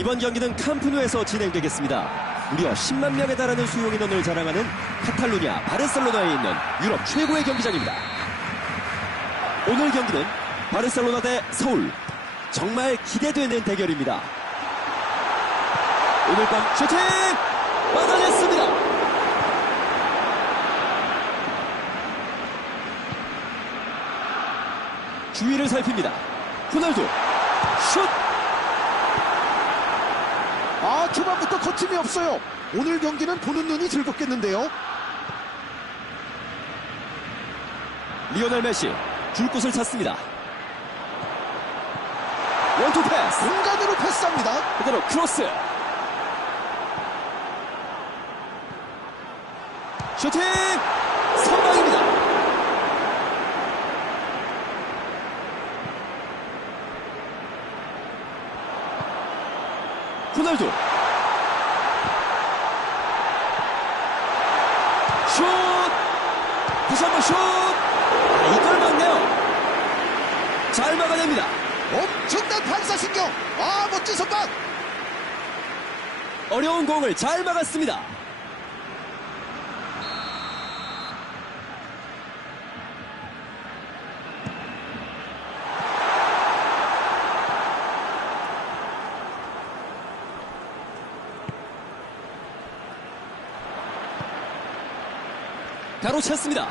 이번 경기는 캄프누에서 진행되겠습니다. 무려 10만 명에 달하는 수용 인원을 자랑하는 카탈루냐 바르셀로나에 있는 유럽 최고의 경기장입니다. 오늘 경기는 바르셀로나 대 서울. 정말 기대되는 대결입니다. 오늘 밤 슈팅! 막아냈습니다. 주위를 살핍니다. 호날두 슛! 아, 초반부터 거침이 없어요. 오늘 경기는 보는 눈이 즐겁겠는데요. 리오넬 메시 줄 곳을 찾습니다. 원투 패스 공간으로 패스합니다. 그대로 크로스 슈팅 선방입니다. 호날두 슛 다시 한번 슛 아, 이걸 막네요 잘 막아냅니다 엄청난 반사신경. 아, 멋진 선방. 어려운 공을 잘 막았습니다. 가로챘습니다.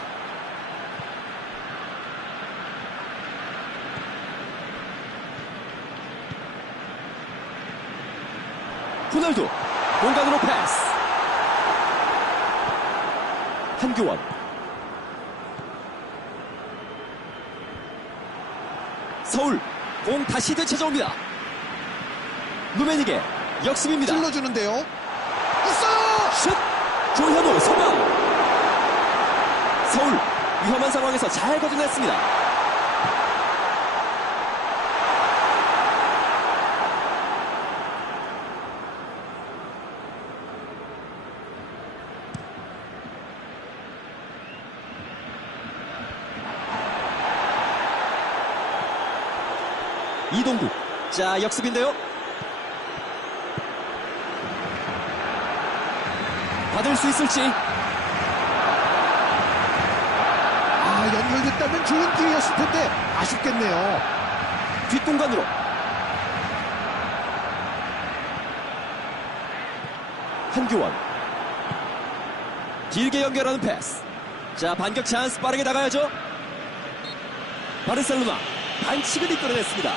호날두 공간으로 패스 한교원 서울 공 다시 되찾아옵니다 루메닉의 역습입니다 찔러주는데요. 있어요. 슛 조현우 선방 서울 위험한 상황에서 잘 걷어냈습니다. 이동국 자 역습인데요. 받을 수 있을지 아, 연결됐다면 좋은 기회였을 텐데 아쉽겠네요. 뒷공간으로. 한교원. 길게 연결하는 패스. 자 반격 찬스 빠르게 나가야죠. 바르셀로나 반칙을 이끌어냈습니다.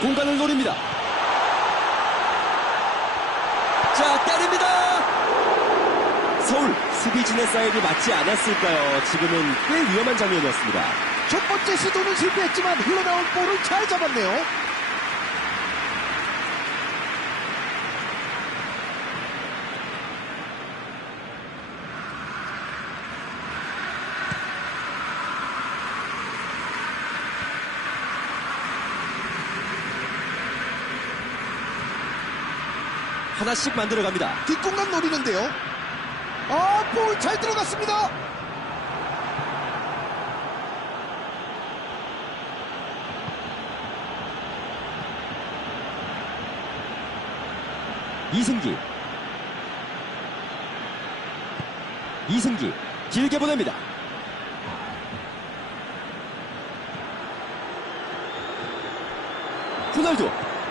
공간을 노립니다. 자 때립니다 수비진의 사이드 맞지 않았을까요 지금은 꽤 위험한 장면이었습니다 첫 번째 시도는 실패했지만 흘러나온 볼을 잘 잡았네요. 하나씩 만들어갑니다 뒷공간 노리는데요. 아, 볼잘 들어갔습니다. 이승기 이승기 길게 보냅니다 호날두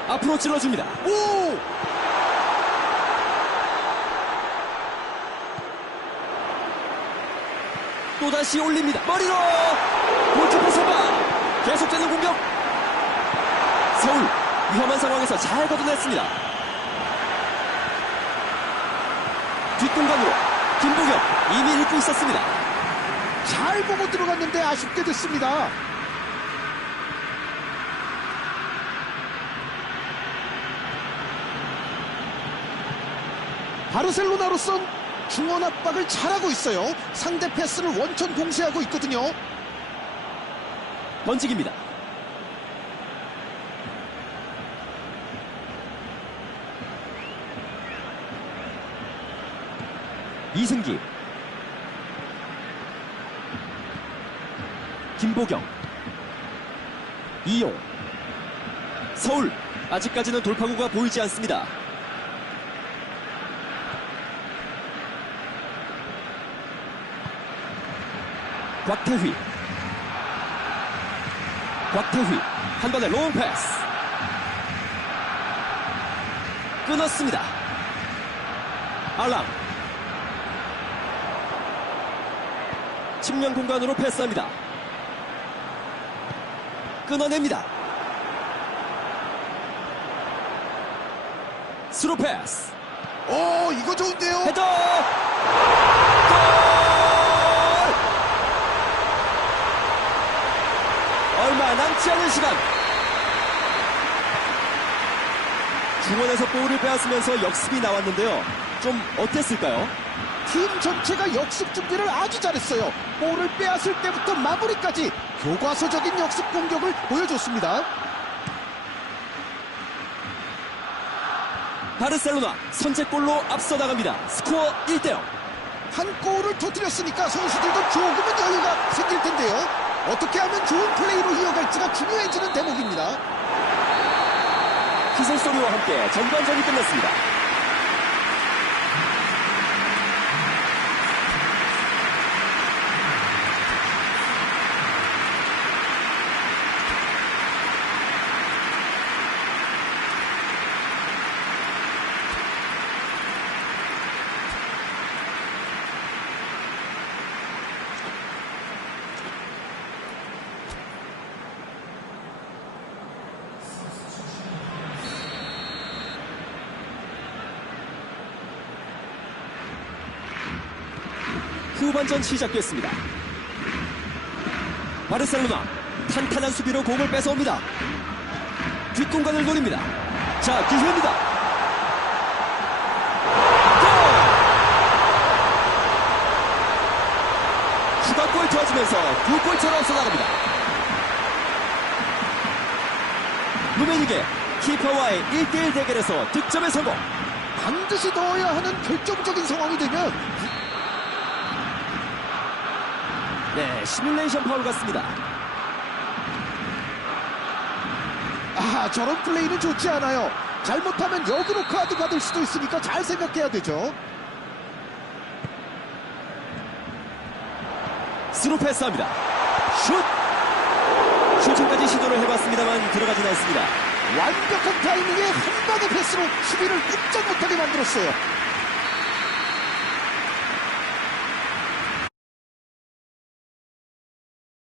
앞으로 찔러줍니다 오! 또다시 올립니다. 머리로! 골키퍼 선방! 계속되는 공격! 서울 위험한 상황에서 잘 걷어냈습니다. 뒷공간으로 김보경 이미 읽고 있었습니다. 잘 보고 들어갔는데 아쉽게 됐습니다. 바르셀로나로선 중원 압박을 잘하고 있어요. 상대 패스를 원천 봉쇄하고 있거든요. 번직입니다 이승기 김보경 이용 서울 아직까지는 돌파구가 보이지 않습니다. 곽태휘. 곽태휘. 한 번의 롱 패스. 끊었습니다. 알람. 측면 공간으로 패스합니다. 끊어냅니다. 스루 패스. 오, 이거 좋은데요? 헤더! 골! 얼마 남지 않은 시간. 중원에서 볼을 빼앗으면서 역습이 나왔는데요. 좀 어땠을까요? 팀 전체가 역습 준비를 아주 잘했어요. 볼을 빼앗을 때부터 마무리까지 교과서적인 역습 공격을 보여줬습니다. 바르셀로나 선제골로 앞서 나갑니다. 스코어 1대0. 한 골을 터뜨렸으니까 선수들도 조금은 여유가 생길 텐데요. 어떻게 하면 좋은 플레이로 이어갈지가 중요해지는 대목입니다. 희생 소리와 함께 전반전이 끝났습니다. 후반전 시작됐습니다. 바르셀로나 탄탄한 수비로 공을 뺏어옵니다. 뒷공간을 노립니다. 자, 기회입니다. 골! 추가골 도와주면서 두 앞서 나갑니다. 루메니게 키퍼와의 1대1 대결에서 득점에 성공. 반드시 넣어야 하는 결정적인 상황이 되면 네, 시뮬레이션 파울 같습니다. 아 저런 플레이는 좋지 않아요. 잘못하면 역으로 카드 받을 수도 있으니까 잘 생각해야 되죠. 스루 패스합니다. 슛! 슈팅까지 시도를 해봤습니다만 들어가진 않습니다. 완벽한 타이밍에 한 방의 패스로 수비를 꼼짝 못하게 만들었어요.